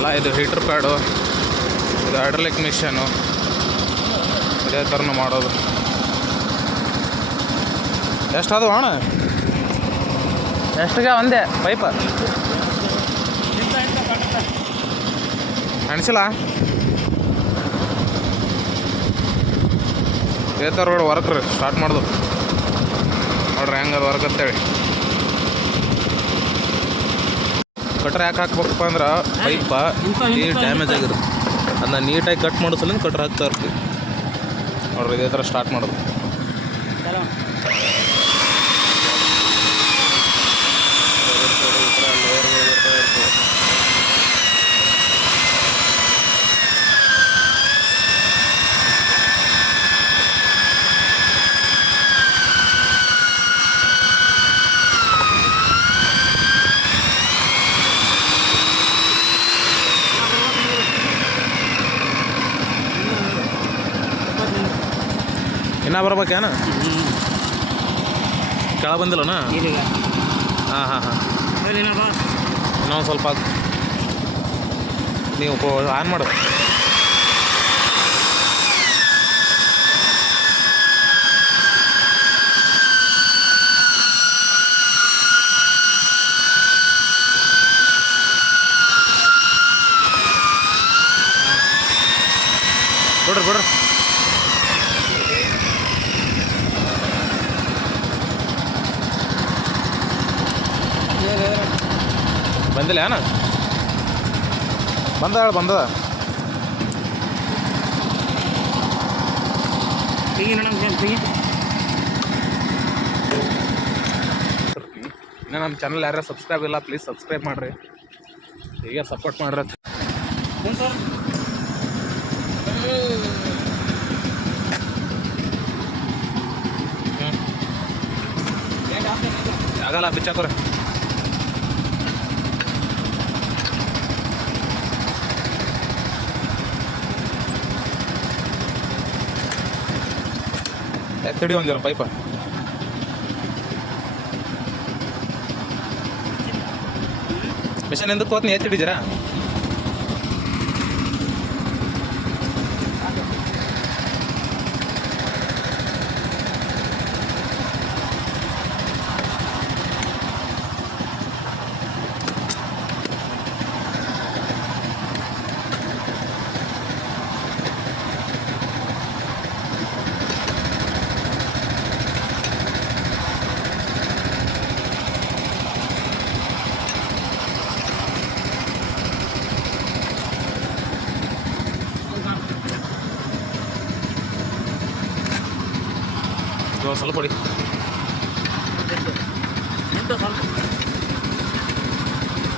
ಅಲ್ಲ ಇದು heater pad, ಇದು ಹೈಡ್ರಾಲಿಕ್ ಮಿಷನು, ಇದೇ ಥರನೂ ಮಾಡೋದು. ಎಷ್ಟು ಅದು ಅಣ್ಣ? ಎಷ್ಟಿಗೆ ಒಂದೇ ಪೈಪ ಅನಿಸಿಲ್ಲ? ಇದೇ ಥರ ನೋಡಿ ವರ್ಕ್ ರೀ ಸ್ಟಾರ್ಟ್ ಮಾಡೋದು. ನೋಡ್ರಿ ಹೆಂಗೆ ಅದು ವರ್ಕ್ ಅಂತೇಳಿ. ಕಟ್ರ್ ಯಾಕೆ ಹಾಕ್ಬೇಕಪ್ಪ ಅಂದ್ರೆ ಪೈಪ ನೀರು ಡ್ಯಾಮೇಜ್ ಆಗಿರುತ್ತೆ, ಅದನ್ನ ನೀಟಾಗಿ ಕಟ್ ಮಾಡೋ ಸಲ ಕಟ್ರ್ ಹಾಕ್ತಾ ಇರ್ತೀವಿ. ನೋಡ್ರಿ ಇದೇ ಥರ ಸ್ಟಾರ್ಟ್ ಮಾಡೋದು. ಇನ್ನೂ ಬರ್ಬೇಕೇನ? ಕೆಳ ಬಂದಿಲ್ಲನ? ಹಾಂ ಹಾಂ ಹಾಂ, ಇನ್ನೊಂದು ಸ್ವಲ್ಪ ನೀವು ಆನ್ ಮಾಡು. ಬಿಡ್ರಿ ಬಿಡ್ರಿ. ಬಂದಿಲ್ಲ ಏನ? ಬಂದದ ಇನ್ನೂ ನಮ್ಮ ಚಾನಲ್ ಯಾರು ಸಬ್ಸ್ಕ್ರೈಬ್ ಇಲ್ಲ, ಪ್ಲೀಸ್ ಸಬ್ಸ್ಕ್ರೈಬ್ ಮಾಡಿರಿ, ಹೀಗೆ ಸಪೋರ್ಟ್ ಮಾಡ್ರಿ. ಆಗಲ್ಲ ಬಿಚ್ಚಾಕೋರಿ. ಎತ್ತಡಿ ಒಂದಿರ ಪೈಪ. ಮಿಷನ್ ಎಂದಕ್ಕೆ ಹೋತ್ನಿ ಎತ್ತಿಡಿದ್ದೀರಾ? ಸ್ವಲ್ಪ ಹೊಡಿ.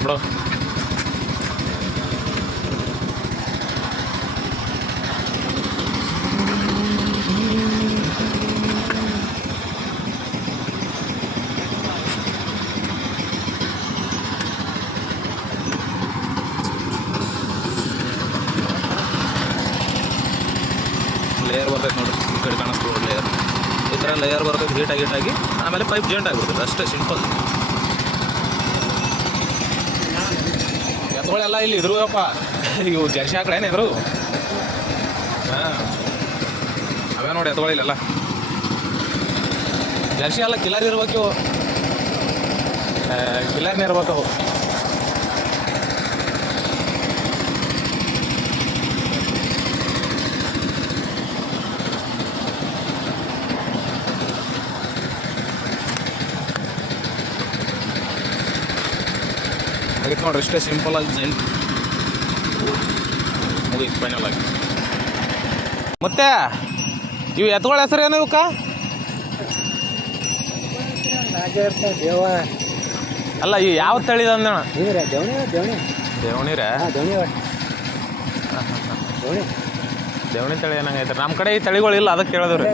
ಬಿಡೋ ಲೇಯರ್ ಬರ್ತೈತೆ ನೋಡ್ರಿ, ಈ ಕಡೆ ಕಾಣಿಸ್ಬೋದು ಲೇಯರ್. ಈ ಥರ ಲೇಯರ್ ಬರ್ತೈತೆ ಹೀಟಾಗಿ ಆಮೇಲೆ ಪೈಪ್ ಜಾಯಿಂಟ್ ಆಗಿಬಿಡ್ತೈತೆ, ಅಷ್ಟೇ ಸಿಂಪಲ್. ಎತ್ತುಗಳೆಲ್ಲ ಇಲ್ಲಿ ಇದ್ರುವಪ್ಪ, ಇವು ಜರ್ಸಿ ಹಾಕಡೆ ಏನು ಇದ್ರು? ಹಾಂ ಅವೇ ನೋಡಿ ಎತ್ತುಗಳಿಲ್ಲ, ಜರ್ಸಿ ಎಲ್ಲ ಕಿಲಾರಿ ಇರ್ಬೇಕು, ಇವು ಕಿಲಾರಿನೇ ಇರ್ಬೇಕು ಅವು. ಅದಕ್ಕೆ ನೋಡ್ರಿ ಇಷ್ಟೇ ಸಿಂಪಲ್ ಆಗಿ ಡಿಸೈನ್ ಮುಗೀತು ಫೈನಲ್ ಆಗಿ. ಮತ್ತೆ ಇವು ಎತ್ತುಗಳ ಹೆಸರು ಏನು ಇವಕ್ಕ? ಅಲ್ಲ ಇವು ಯಾವ ತಳಿದ ಅಂದಣ? ದೇವಣಿರ ದೇವಣಿ ತಳಿ ಏನಂಗೈತೆ? ನಮ್ಮ ಕಡೆ ಈ ತಳಿಗಳಿಲ್ಲ, ಅದಕ್ಕೆ ಕೇಳಿದ್ರಿ.